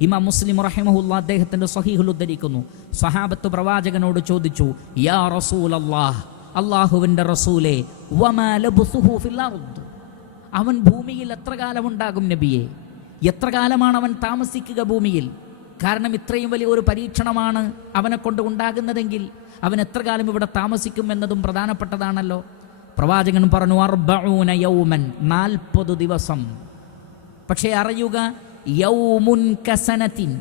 ഇമാം മുസ്ലിം റഹിമഹുല്ല അദ്ദേഹത്തിന്റെ സഹീഹുൽ ഉദ്ധരിക്കുന്നു. സഹാബത്ത് പ്രവാചകനോട് ചോദിച്ചു യാ റസൂൽ അള്ളാഹ് അള്ളാഹുവിന്റെ റസൂലെ അവൻ ഭൂമിയിൽ എത്ര കാലമുണ്ടാകും നബിയെ? എത്ര കാലമാണ് അവൻ താമസിക്കുക ഭൂമിയിൽ? കാരണം ഇത്രയും വലിയ ഒരു പരീക്ഷണമാണ് അവനെ കൊണ്ട് ഉണ്ടാകുന്നതെങ്കിൽ അവൻ എത്ര കാലം ഇവിടെ താമസിക്കും എന്നതും പ്രധാനപ്പെട്ടതാണല്ലോ. പ്രവാചകൻ പറഞ്ഞു അർബൂന യൗമൻ നാൽപ്പത് ദിവസം. പക്ഷേ അറിയുക യൗമുൻ കസനത്തിൻ.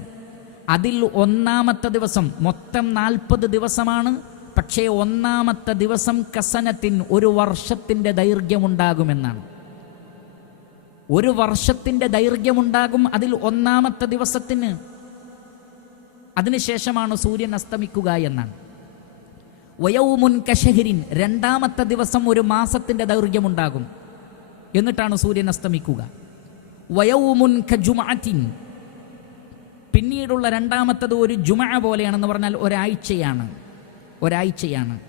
അതിൽ ഒന്നാമത്തെ ദിവസം മൊത്തം നാൽപ്പത് ദിവസമാണ്. പക്ഷേ ഒന്നാമത്തെ ദിവസം കസനത്തിൻ ഒരു വർഷത്തിന്റെ ദൈർഘ്യമുണ്ടാകുമെന്നാണ്. ഒരു വർഷത്തിന്റെ ദൈർഘ്യമുണ്ടാകും അതിൽ ഒന്നാമത്തെ ദിവസത്തിന്. അതിനുശേഷമാണ് സൂര്യൻ അസ്തമിക്കുക എന്നാണ്. വയവുമുൻ കഷഹിരിൻ രണ്ടാമത്തെ ദിവസം ഒരു മാസത്തിന്റെ ദൈർഘ്യമുണ്ടാകും. എന്നിട്ടാണ് സൂര്യൻ അസ്തമിക്കുക. വയൗമുൻ കജുമാറ്റിൻ പിന്നീടുള്ള രണ്ടാമത്തത് ഒരു ജുമ പോലെയാണെന്ന് പറഞ്ഞാൽ ഒരാഴ്ചയാണ്. ഒരാഴ്ചയാണ്.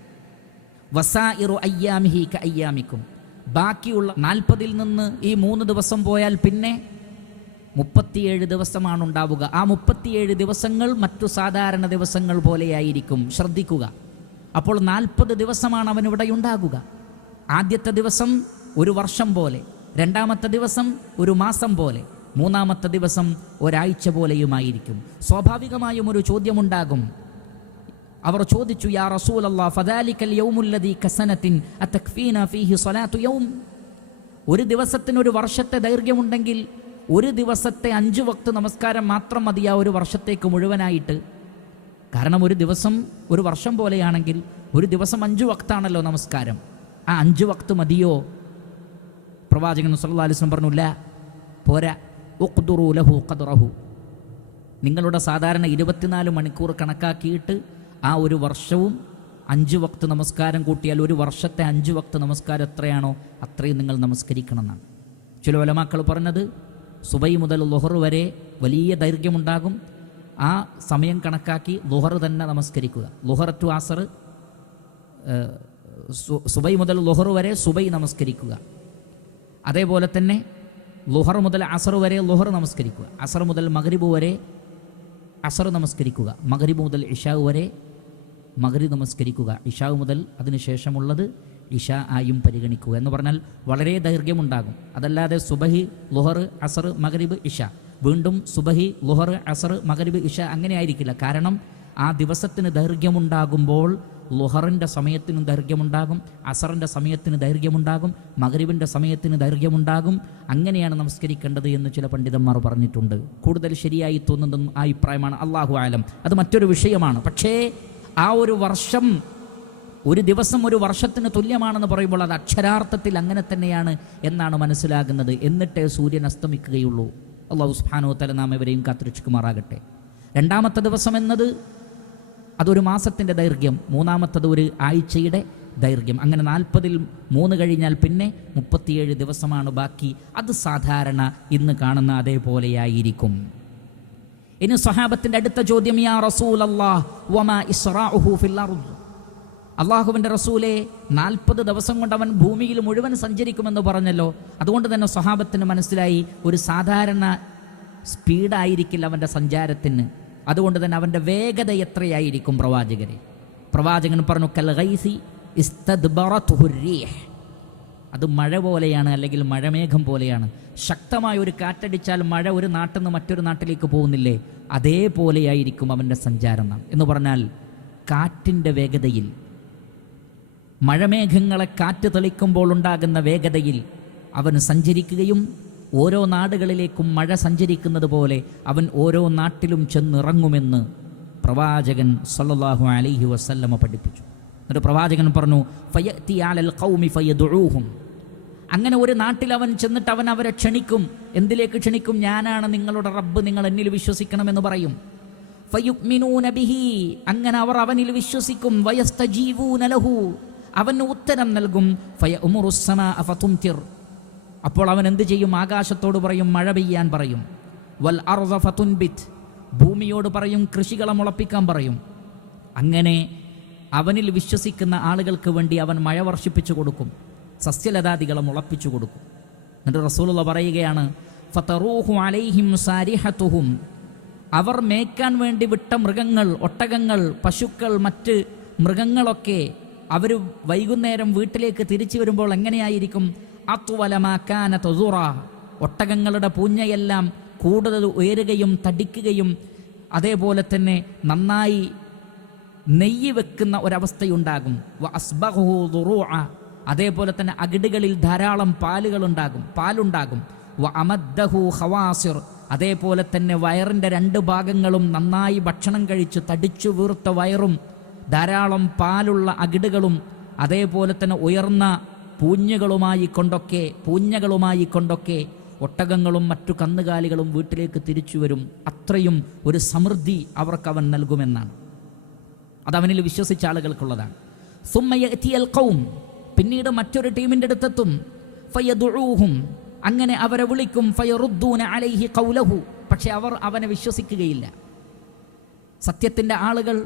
വസാ ഇറു അയ്യാമിഹി ക അയ്യാമിക്കും ബാക്കിയുള്ള നാൽപ്പതിൽ നിന്ന് ഈ മൂന്ന് ദിവസം പോയാൽ പിന്നെ മുപ്പത്തിയേഴ് ദിവസമാണ് ഉണ്ടാവുക. ആ മുപ്പത്തിയേഴ് ദിവസങ്ങൾ മറ്റു സാധാരണ ദിവസങ്ങൾ പോലെയായിരിക്കും. ശ്രദ്ധിക്കുക. അപ്പോൾ നാൽപ്പത് ദിവസമാണ് അവൻ ഇവിടെ ഉണ്ടാകുക. ആദ്യത്തെ ദിവസം ഒരു വർഷം പോലെ. രണ്ടാമത്തെ ദിവസം ഒരു മാസം പോലെ മൂന്നാമത്തെ ദിവസം ഒരാഴ്ച പോലെയുമായിരിക്കും. സ്വാഭാവികമായും ഒരു ചോദ്യമുണ്ടാകും. അവർ ചോദിച്ചു യാ റസൂൽ ഫദാലിക്കൽ യൗമുല്ലദീ കസനത്തിൻ അത്തഖ്ഫീന ഫീഹി സ്വലാത്തു യൗം? ഒരു ദിവസത്തിന് ഒരു വർഷത്തെ ദൈർഘ്യമുണ്ടെങ്കിൽ ഒരു ദിവസത്തെ അഞ്ച് വക്ത് നമസ്കാരം മാത്രം മതിയാ ഒരു വർഷത്തേക്ക് മുഴുവനായിട്ട്. കാരണം ഒരു ദിവസം ഒരു വർഷം പോലെയാണെങ്കിൽ ഒരു ദിവസം അഞ്ച് വക്താണല്ലോ നമസ്കാരം. ആ അഞ്ച് വക്ത് മതിയോ? പ്രവാചകൻ സല്ലല്ലാഹു അലൈഹി വസല്ലം പറഞ്ഞു "ലാ, പോരാ ഉഖ്ദുറു ലഹു ഖദ്റഹു. നിങ്ങളുടെ സാധാരണ ഇരുപത്തിനാല് മണിക്കൂർ കണക്കാക്കിയിട്ട് ആ ഒരു വർഷവും അഞ്ച് വക്ത് നമസ്കാരം കൂട്ടിയാൽ ഒരു വർഷത്തെ അഞ്ച് വക്ത് നമസ്കാരം എത്രയാണോ അത്രയും നിങ്ങൾ നമസ്കരിക്കണം എന്നാണ് ചില ഒലമാക്കൾ പറഞ്ഞത് സുബൈ മുതൽ ലൊഹർ വരെ വലിയ ദൈർഘ്യമുണ്ടാകും. ആ സമയം കണക്കാക്കി ലൊഹർ തന്നെ നമസ്കരിക്കുക. ലൊഹർ ടു ആസർ സുബൈ മുതൽ ലൊഹർ വരെ സുബൈ നമസ്കരിക്കുക. അതേപോലെ തന്നെ ലുഹർ മുതൽ അസർ വരെ ലുഹർ നമസ്കരിക്കുക. അസർ മുതൽ മഗ്രിബ് വരെ അസർ നമസ്കരിക്കുക. മഗ്രിബ് മുതൽ ഇഷാവ് വരെ മഗ്രി നമസ്കരിക്കുക. ഇഷാവ് മുതൽ അതിനുശേഷമുള്ളത് ഇഷ ആയും പരിഗണിക്കുക എന്ന് പറഞ്ഞാൽ വളരെ ദൈർഘ്യമുണ്ടാകും. അതല്ലാതെ സുബഹി ലുഹർ അസർ മഗ്രിബ് ഇഷ. വീണ്ടും സുബഹി ലുഹർ അസർ മഗ്രിബ് ഇഷ അങ്ങനെ ആയിരിക്കില്ല. കാരണം ആ ദിവസത്തിന് ദൈർഘ്യമുണ്ടാകുമ്പോൾ ലുഹറിന്റെ സമയത്തിന് ദൈർഘ്യമുണ്ടാകും അസറിന്റെ സമയത്തിന് ദൈർഘ്യമുണ്ടാകും മഗ്രിബിന്റെ സമയത്തിന് ദൈർഘ്യമുണ്ടാകും. അങ്ങനെയാണ് നമസ്കരിക്കേണ്ടത് എന്ന് ചില പണ്ഡിതന്മാർ പറഞ്ഞിട്ടുണ്ട്. കൂടുതൽ ശരിയായി തോന്നുന്നതും ആ അഭിപ്രായമാണ്. അള്ളാഹു ആലം അത് മറ്റൊരു വിഷയമാണ്. പക്ഷേ ആ ഒരു വർഷം ഒരു ദിവസം ഒരു വർഷത്തിന് തുല്യമാണെന്ന് പറയുമ്പോൾ അത് അക്ഷരാർത്ഥത്തിൽ അങ്ങനെ തന്നെയാണ് എന്നാണ് മനസ്സിലാകുന്നത്. എന്നിട്ടേ സൂര്യൻ അസ്തമിക്കുകയുള്ളൂ. അള്ളാഹു സുബ്ഹാനഹു തല നാം ഇവരെയും കാത്തിരക്ഷിക്കുമാറാകട്ടെ. രണ്ടാമത്തെ ദിവസം എന്നത് അതൊരു മാസത്തിന്റെ ദൈർഘ്യം മൂന്നാമത്തത് ഒരു ആഴ്ചയുടെ ദൈർഘ്യം. അങ്ങനെ നാൽപ്പതിൽ മൂന്ന് കഴിഞ്ഞാൽ പിന്നെ മുപ്പത്തിയേഴ് ദിവസമാണ് ബാക്കി. അത് സാധാരണ ഇന്ന് കാണുന്ന അതേപോലെയായിരിക്കും. ഇനി സഹാബത്തിന്റെ അടുത്ത ചോദ്യം യാ റസൂൽ അള്ളാഹുവിന്റെ റസൂലെ നാൽപ്പത് ദിവസം കൊണ്ട് അവൻ ഭൂമിയിൽ മുഴുവൻ സഞ്ചരിക്കുമെന്ന് പറഞ്ഞല്ലോ. അതുകൊണ്ട് തന്നെ സഹാബത്തിന് മനസ്സിലായി ഒരു സാധാരണ സ്പീഡായിരിക്കില്ല അവന്റെ സഞ്ചാരത്തിന്. അതുകൊണ്ട് തന്നെ അവന്റെ വേഗത എത്രയായിരിക്കും പ്രവാചകരെ? പ്രവാചകൻ പറഞ്ഞു കൽഹൈസി അത് മഴ പോലെയാണ് അല്ലെങ്കിൽ മഴമേഘം പോലെയാണ്. ശക്തമായ ഒരു കാറ്റടിച്ചാൽ മഴ ഒരു നാട്ടിൽ നിന്ന് മറ്റൊരു നാട്ടിലേക്ക് പോകുന്നില്ലേ? അതേപോലെയായിരിക്കും അവന്റെ സഞ്ചാരം എന്ന് പറഞ്ഞാൽ കാറ്റിന്റെ വേഗതയിൽ മഴമേഘങ്ങളെ കാറ്റ് തെളിക്കുമ്പോൾ ഉണ്ടാകുന്ന വേഗതയിൽ അവൻ സഞ്ചരിക്കുകയും ഓരോ നാടുകളിലേക്കും മഴ സഞ്ചരിക്കുന്നത് പോലെ അവൻ ഓരോ നാട്ടിലും ചെന്നിറങ്ങുമെന്ന് പ്രവാചകൻ സല്ലാഹു അലൈഹി വസല്ലമ പഠിപ്പിച്ചു. എന്നിട്ട് പ്രവാചകൻ പറഞ്ഞു ഫയത്തി ഫയദുഊഹും. അങ്ങനെ ഒരു നാട്ടിൽ അവൻ ചെന്നിട്ട് അവൻ അവരെ ക്ഷണിക്കും. എന്തിലേക്ക് ക്ഷണിക്കും? ഞാനാണ് നിങ്ങളുടെ റബ്ബ് നിങ്ങൾ എന്നിൽ വിശ്വസിക്കണമെന്ന് പറയും. ഫയുക്മിനൂന നബിഹി അങ്ങനെ അവർ അവനിൽ വിശ്വസിക്കും. വയസ്തജീവൂന ലഹു. അവന് ഉത്തരം നൽകും ഫയ ഉമുറുസമ അപ്പോൾ അവൻ എന്ത് ചെയ്യും? ആകാശത്തോട് പറയും മഴ പെയ്യാൻ പറയും. വൽ അർദ ഫതുൻബിത്. ഭൂമിയോട് പറയും കൃഷികളെ മുളപ്പിക്കാൻ പറയും. അങ്ങനെ അവനിൽ വിശ്വസിക്കുന്ന ആളുകൾക്ക് വേണ്ടി അവൻ മഴ വർഷിപ്പിച്ചു കൊടുക്കും. സസ്യലതാദികളെ മുളപ്പിച്ചു കൊടുക്കും. എന്നിട്ട് റസൂലുള്ള പറയുകയാണ് ഫതറൂഹു അലൈഹിം സാരിഹത്തുഹും. അവർ മേക്കാൻ വേണ്ടി വിട്ട മൃഗങ്ങൾ ഒട്ടകങ്ങൾ പശുക്കൾ മറ്റ് മൃഗങ്ങളൊക്കെ അവർ വൈകുന്നേരം വീട്ടിലേക്ക് തിരിച്ചു വരുമ്പോൾ എങ്ങനെയായിരിക്കും? അത്വലമാക്കാന തൊതുറ ഒട്ടകങ്ങളുടെ പൂഞ്ഞയെല്ലാം കൂടുതൽ ഉയരുകയും തടിക്കുകയും അതേപോലെ തന്നെ നന്നായി നെയ്യ് വെക്കുന്ന ഒരവസ്ഥയുണ്ടാകും. അതേപോലെ തന്നെ അകിടുകളിൽ ധാരാളം പാലുകൾ ഉണ്ടാകും പാലുണ്ടാകും ഹവാസിർ അതേപോലെ തന്നെ വയറിന്റെ രണ്ട് ഭാഗങ്ങളും നന്നായി ഭക്ഷണം കഴിച്ച് തടിച്ചു വീർത്ത വയറും ധാരാളം പാലുള്ള അകിടുകളും അതേപോലെ തന്നെ ഉയർന്ന പൂഞ്ഞുകളുമായി കൊണ്ടൊക്കെ പൂഞ്ഞകളുമായി കൊണ്ടൊക്കെ ഒട്ടകങ്ങളും മറ്റു കന്നുകാലികളും വീട്ടിലേക്ക് തിരിച്ചു വരും. അത്രയും ഒരു സമൃദ്ധി അവർക്ക് അവൻ നൽകുമെന്നാണ്. അതവനിൽ വിശ്വസിച്ച ആളുകൾക്കുള്ളതാണ്. സുമ്മയ എത്തിയൽ കൗം പിന്നീട് മറ്റൊരു ടീമിന്റെ അടുത്തെത്തും. ഫയ്യദുഴൂഹും അങ്ങനെ അവരെ വിളിക്കും. ഫയറുദ്ദൂന അലൈഹി കൗലഹു പക്ഷെ അവർ അവനെ വിശ്വസിക്കുകയില്ല. സത്യത്തിന്റെ ആളുകൾ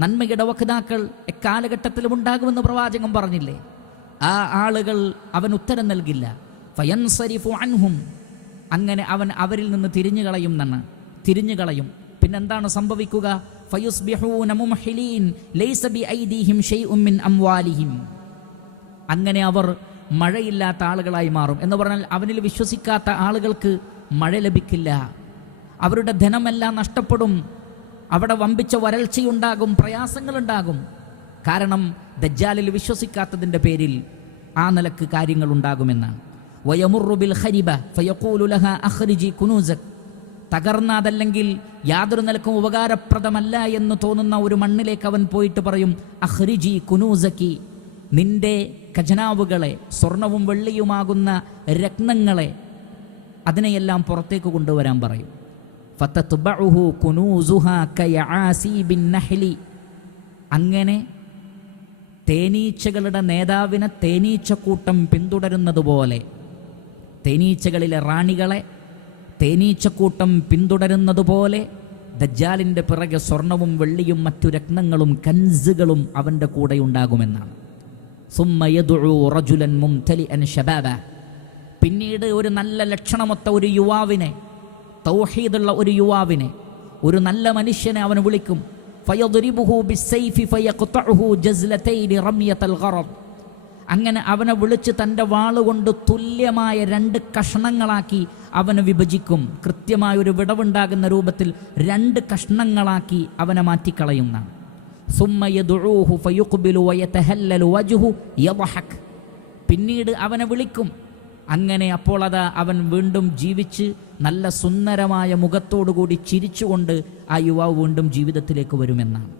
നന്മയുടെ വക്താക്കൾ എക്കാലഘട്ടത്തിലും ഉണ്ടാകുമെന്ന് പ്രവാചകം പറഞ്ഞില്ലേ? ആ ആളുകൾ അവൻ ഉത്തരം നൽകില്ല. ഫയൻസരിഫു അൻഹും. അങ്ങനെ അവൻ അവരിൽ നിന്ന് തിരിഞ്ഞു കളയും എന്നാണ്. തിരിഞ്ഞു കളയും. പിന്നെന്താണ് സംഭവിക്കുക? അങ്ങനെ അവർ മഴയില്ലാത്ത ആളുകളായി മാറും. എന്ന് പറഞ്ഞാൽ അവനിൽ വിശ്വസിക്കാത്ത ആളുകൾക്ക് മഴ ലഭിക്കില്ല. അവരുടെ ധനമെല്ലാം നഷ്ടപ്പെടും. അവിടെ വമ്പിച്ച വരൾച്ചയുണ്ടാകും പ്രയാസങ്ങളുണ്ടാകും. കാരണം ദജ്ജാലിൽ വിശ്വസിക്കാത്തതിന്റെ പേരിൽ ആ നിലയ്ക്ക് കാര്യങ്ങൾ ഉണ്ടാകുമെന്നാണ് വയമുറുബിൽ ഹരിബ ഫയക്കൂലുലഹ അഹ്രിജി കുനൂസ് തകർന്ന അതല്ലെങ്കിൽ യാതൊരു നിലക്കും ഉപകാരപ്രദമല്ല എന്ന് തോന്നുന്ന ഒരു മണ്ണിലേക്ക് അവൻ പോയിട്ട് പറയും അഹ്രിജി കുനൂസക്കി നിന്റെ ഖജനാവുകളെ സ്വർണവും വെള്ളിയുമാകുന്ന രത്നങ്ങളെ അതിനെയെല്ലാം പുറത്തേക്ക് കൊണ്ടുവരാൻ പറയും. ഫതത്ബഉഹു കുനൂസുഹാ കയആസീബിൻ നഹ്ലി. അങ്ങനെ തേനീച്ചകളുടെ നേതാവിനെ തേനീച്ചക്കൂട്ടം പിന്തുടരുന്നത് പോലെ. തേനീച്ചകളിലെ റാണികളെ തേനീച്ചക്കൂട്ടം പിന്തുടരുന്നത് പോലെ ദജ്ജാലിന്റെ പിറകെ സ്വർണവും വെള്ളിയും മറ്റു രത്നങ്ങളും കൻസുകളും അവന്റെ കൂടെ ഉണ്ടാകുമെന്നാണ്. സുമ്മ മുംതലി റജുലൻ ഷബാബ പിന്നീട് ഒരു നല്ല ലക്ഷണമൊത്ത ഒരു യുവാവിനെ തൗഹീദുള്ള ഒരു യുവാവിനെ ഒരു നല്ല മനുഷ്യനെ അവൻ വിളിക്കും. അങ്ങനെ അവനെ വിളിച്ച് തന്റെ വാളുകൊണ്ട് തുല്യമായ രണ്ട് കഷ്ണങ്ങളാക്കി അവനെ വിഭജിക്കും. കൃത്യമായ ഒരു വിടവുണ്ടാകുന്ന രൂപത്തിൽ രണ്ട് കഷ്ണങ്ങളാക്കി അവനെ യദ്ഹക്. പിന്നീട് അവനെ വിളിക്കും. അങ്ങനെ അപ്പോൾ അതാ അവൻ വീണ്ടും ജീവിച്ച് നല്ല സുന്ദരമായ മുഖത്തോടുകൂടി ചിരിച്ചുകൊണ്ട് ആ യുവാവ് വീണ്ടും ജീവിതത്തിലേക്ക് വരുമെന്നാണ്.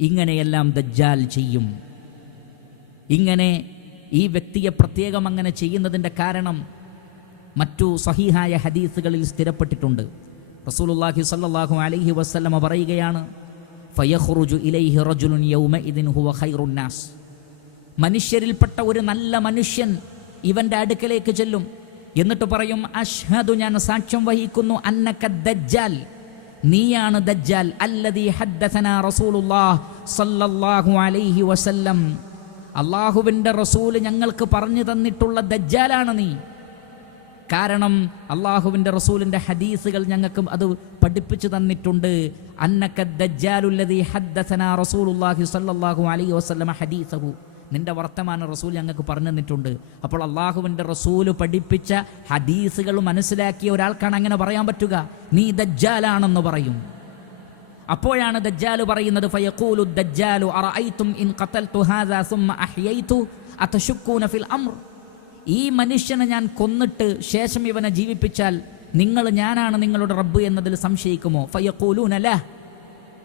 ഇങ്ങനെയെല്ലാം ദജ്ജാൽ ചെയ്യും. ഇങ്ങനെ ഈ വ്യക്തിയെ പ്രത്യേകം അങ്ങനെ ചെയ്യുന്നതിന്റെ കാരണം മറ്റു സഹിഹായ ഹദീസുകളിൽ സ്ഥിരപ്പെട്ടിട്ടുണ്ട്. റസൂലുള്ളാഹി സ്വല്ലല്ലാഹു അലൈഹി വസല്ലമ പറയുകയാണ് ഫയഖ്റുജു ഇലൈഹി റജുലുൻ യൗമഇദിൻ ഹുവ ഖൈറുൻ നാസ്. മനുഷ്യരിൽപ്പെട്ട ഒരു നല്ല മനുഷ്യൻ ഇവന്റെ അടുക്കലേക്ക് ചെല്ലും. എന്നിട്ട് പറയും അഷ്ഹദു ഞാൻ സാക്ഷ്യം വഹിക്കുന്നു അന്നക്ക ദജ്ജാൽ. നീയാണ് ദജ്ജാൽ അല്ലദീ ഹദ്ദസന റസൂലുള്ളാഹ് സല്ലല്ലാഹു അലൈഹി വസല്ലം. അള്ളാഹുവിന്റെ റസൂൽ ഞങ്ങൾക്ക് പറഞ്ഞു തന്നിട്ടുള്ള ദജ്ജാലാണ് നീ. കാരണം അള്ളാഹുവിന്റെ റസൂലിന്റെ ഹദീസുകൾ ഞങ്ങൾക്ക് അത് പഠിപ്പിച്ചു തന്നിട്ടുണ്ട്. അന്നക്ക ദജ്ജാലുല്ലദീ ഹദ്ദസനാ റസൂലുള്ളാഹി സല്ലല്ലാഹു അലൈഹി വസല്ലം ഹദീസഹു. നിന്റെ വർത്തമാന റസൂൽ ഞങ്ങൾക്ക് പറഞ്ഞു തന്നിട്ടുണ്ട്. അപ്പോൾ അള്ളാഹുവിന്റെ റസൂൽ പഠിപ്പിച്ച ഹദീസുകൾ മനസ്സിലാക്കിയ ഒരാൾക്കാണ് അങ്ങനെ പറയാൻ പറ്റുക. നീ ദജ്ജാലാണെന്ന് പറയും. അപ്പോഴാണ് ദജ്ജാൽ പറയുന്നത് ഫയഖൂലു ദജ്ജാലു അറഅയ്തും ഇൻ ഖതൽതു ഹാദാ സുമ്മ അഹ്യയ്തു അതശുക്കൂന ഫിൽ അംർ. ഈ മനുഷ്യനെ ഞാൻ കൊന്നിട്ട് ശേഷം ഇവനെ ജീവിപ്പിച്ചാൽ നിങ്ങൾ ഞാനാണ് നിങ്ങളുടെ റബ്ബ് എന്നതിൽ സംശയിക്കുമോ? ഫയഖൂലൂന ല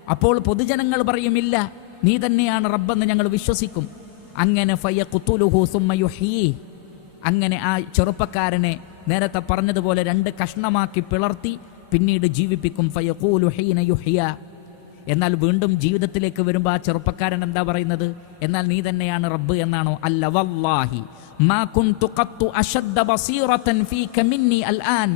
അപ്പോൾ പൊതുജനങ്ങൾ പറയുമില്ല നീ തന്നെയാണ് റബ്ബെന്ന് ഞങ്ങൾ വിശ്വസിക്കും. അങ്ങനെ അങ്ങനെ ആ ചെറുപ്പക്കാരനെ നേരത്തെ പറഞ്ഞതുപോലെ രണ്ട് കഷ്ണമാക്കി പിളർത്തി പിന്നീട് ജീവിപ്പിക്കും എന്നാൽ വീണ്ടും ജീവിതത്തിലേക്ക് വരുമ്പോൾ ആ ചെറുപ്പക്കാരൻ എന്താ പറയുന്നത്? എന്നാൽ നീ തന്നെയാണ് റബ്ബ് എന്നാണോ? അല്ല വല്ലാഹി. മാ കുൻതു ഖത്തു അശദ്ദ ബസീറതൻ ഫീക മിന്നി അൽആൻ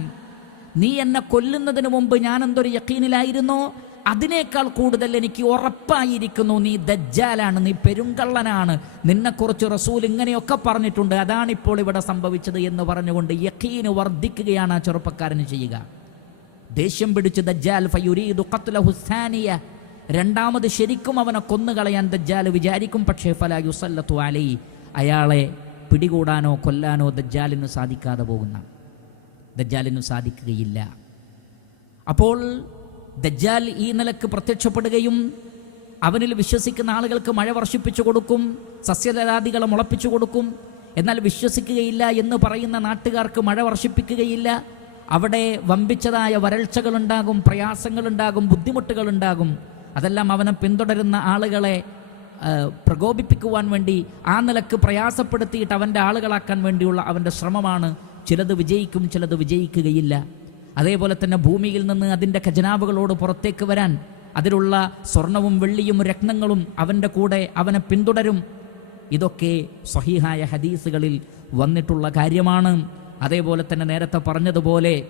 നീ എന്നെ കൊല്ലുന്നതിന് മുമ്പ് ഞാൻ എന്തൊരു യക്കീനിലായിരുന്നോ അതിനേക്കാൾ കൂടുതൽ എനിക്ക് ഉറപ്പായിരിക്കുന്നു നീ ദജ്ജാലാണ് നീ പെരുങ്കള്ളനാണ്. നിന്നെക്കുറിച്ച് റസൂൽ ഇങ്ങനെയൊക്കെ പറഞ്ഞിട്ടുണ്ട്. അതാണിപ്പോൾ ഇവിടെ സംഭവിച്ചത് എന്ന് പറഞ്ഞുകൊണ്ട് യക്കീന് വർദ്ധിക്കുകയാണ് ആ ചെറുപ്പക്കാരന് ചെയ്യുക. ദേഷ്യം പിടിച്ച് ദജ്ജാൽ ഫയുരീദു ഖത്ലഹു ഹുസാനിയ രണ്ടാമത് ശരിക്കും അവനെ കൊന്നുകളയാൻ ദജ്ജാൽ വിചാരിക്കും. പക്ഷേ ഫല യുസല്ലത്തു അലൈ. അയാളെ പിടികൂടാനോ കൊല്ലാനോ ദജ്ജാലിന് സാധിക്കാതെ പോകുന്ന ദജ്ജാലിന് സാധിക്കുകയില്ല. അപ്പോൾ ദജ്ജാൽ ഈ നിലയ്ക്ക് പ്രത്യക്ഷപ്പെടുകയും അവനിൽ വിശ്വസിക്കുന്ന ആളുകൾക്ക് മഴ വർഷിപ്പിച്ചു കൊടുക്കും സസ്യലതാദികളെ മുളപ്പിച്ചു കൊടുക്കും. എന്നാൽ വിശ്വസിക്കുകയില്ല എന്ന് പറയുന്ന നാട്ടുകാർക്ക് മഴ വർഷിപ്പിക്കുകയില്ല. അവിടെ വമ്പിച്ചതായ വരൾച്ചകളുണ്ടാകും പ്രയാസങ്ങളുണ്ടാകും ബുദ്ധിമുട്ടുകളുണ്ടാകും. അതെല്ലാം അവനെ പിന്തുടരുന്ന ആളുകളെ പ്രകോപിപ്പിക്കുവാൻ വേണ്ടി ആ നിലയ്ക്ക് പ്രയാസപ്പെടുത്തിയിട്ട് അവന്റെ ആളുകളാക്കാൻ വേണ്ടിയുള്ള അവന്റെ ശ്രമമാണ്. ചിലത് വിജയിക്കും ചിലത് വിജയിക്കുകയില്ല. അതേപോലെ തന്നെ ഭൂമിയിൽ നിന്ന് അതിന്റെ ഖജനാവുകളോട് പുറത്തേക്ക് വരാൻ അതിലുള്ള സ്വർണവും വെള്ളിയും രത്നങ്ങളും അവന്റെ കൂടെ അവനെ പിന്തുടരും. ഇതൊക്കെ സ്വഹീഹായ ഹദീസുകളിൽ വന്നിട്ടുള്ള കാര്യമാണ്. അതേപോലെ തന്നെ നേരത്തെ പറഞ്ഞതുപോലെ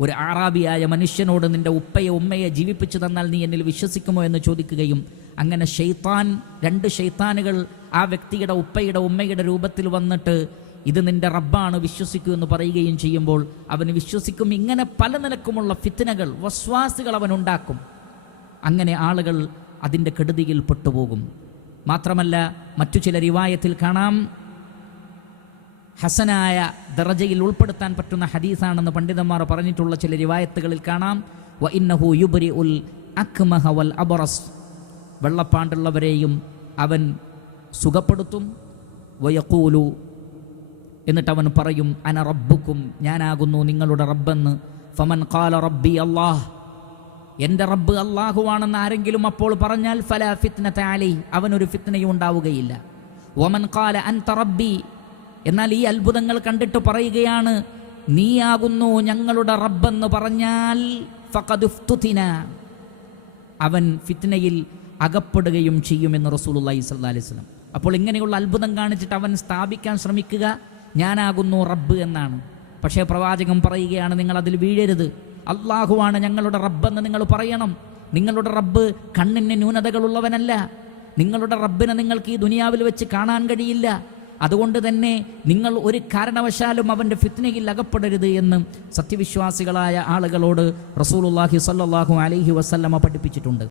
ഒരു ആറാബിയായ മനുഷ്യനോട് നിന്റെ ഉപ്പയെ ഉമ്മയെ ജീവിപ്പിച്ചു തന്നാൽ നീ എന്നിൽ വിശ്വസിക്കുമോ എന്ന് ചോദിക്കുകയും അങ്ങനെ ഷെയ്ത്താൻ രണ്ട് ഷെയ്ത്താനുകൾ ആ വ്യക്തിയുടെ ഉപ്പയുടെ ഉമ്മയുടെ രൂപത്തിൽ വന്നിട്ട് ഇത് നിന്റെ റബ്ബാണ് വിശ്വസിക്കൂ എന്ന് പറയുകയും ചെയ്യുമ്പോൾ അവന് വിശ്വസിക്കും. ഇങ്ങനെ പല നിലക്കുമുള്ള ഫിത്തനകൾ വസ്വാസുകൾ അവൻ ഉണ്ടാക്കും. അങ്ങനെ ആളുകൾ അതിന്റെ കെടുതിയിൽ പെട്ടുപോകും. മാത്രമല്ല മറ്റു ചില റിവായത്തിൽ കാണാം. ഹസനായ ദറജയിൽ ഉൾപ്പെടുത്താൻ പറ്റുന്ന ഹദീസാണെന്ന് പണ്ഡിതന്മാർ പറഞ്ഞിട്ടുള്ള ചില റിവായത്തുകളിൽ കാണാം. വ ഇന്നഹു യുബരി ഉൽ അക്മഹ വൽ അബറസ്. വെള്ളപ്പാണ്ടുള്ളവരെയും അവൻ സുഖപ്പെടുത്തും. വയക്കൂലു എന്നിട്ട് അവൻ പറയും അന റബ്ബുക്കും ഞാനാകുന്നു നിങ്ങളുടെ റബ്ബെന്ന്. ഫമൻ കാല റബ്ബി അള്ളാഹ് എന്റെ റബ്ബ് അള്ളാഹുവാണെന്ന് ആരെങ്കിലും അപ്പോൾ പറഞ്ഞാൽ ഫല ഫിത്ന താലി അവനൊരു ഫിത്നയും ഉണ്ടാവുകയില്ല. ഒമൻ കാല അൻത റബ്ബി. എന്നാൽ ഈ അത്ഭുതങ്ങൾ കണ്ടിട്ട് പറയുകയാണ് നീയാകുന്നു ഞങ്ങളുടെ റബ്ബെന്ന് പറഞ്ഞാൽ ഫഖദുഫ്തുതിന അവൻ ഫിത്നയിൽ അകപ്പെടുകയും ചെയ്യുമെന്ന് റസൂലുള്ളാഹി സ്വല്ലല്ലാഹി അലൈഹി വസല്ലം. അപ്പോൾ ഇങ്ങനെയുള്ള അത്ഭുതം കാണിച്ചിട്ട് അവൻ സ്ഥാപിക്കാൻ ശ്രമിക്കുക. ഞാനാകുന്നു റബ്ബ് എന്നാണ്. പക്ഷേ പ്രവാചകൻ പറയുകയാണ് നിങ്ങൾ അതിൽ വീഴരുത്. അള്ളാഹുവാണ് ഞങ്ങളുടെ റബ്ബെന്ന് നിങ്ങൾ പറയണം. നിങ്ങളുടെ റബ്ബ് കണ്ണിന് ന്യൂനതകളുള്ളവനല്ല. നിങ്ങളുടെ റബ്ബിനെ നിങ്ങൾക്ക് ഈ ദുനിയാവിൽ വെച്ച് കാണാൻ കഴിയില്ല. അതുകൊണ്ട് തന്നെ നിങ്ങൾ ഒരു കാരണവശാലും അവന്റെ ഫിത്നയിൽ അകപ്പെടരുത് എന്ന് സത്യവിശ്വാസികളായ ആളുകളോട് റസൂലുള്ളാഹി സല്ലാഹു അലഹി വസല്ലമ്മ പഠിപ്പിച്ചിട്ടുണ്ട്.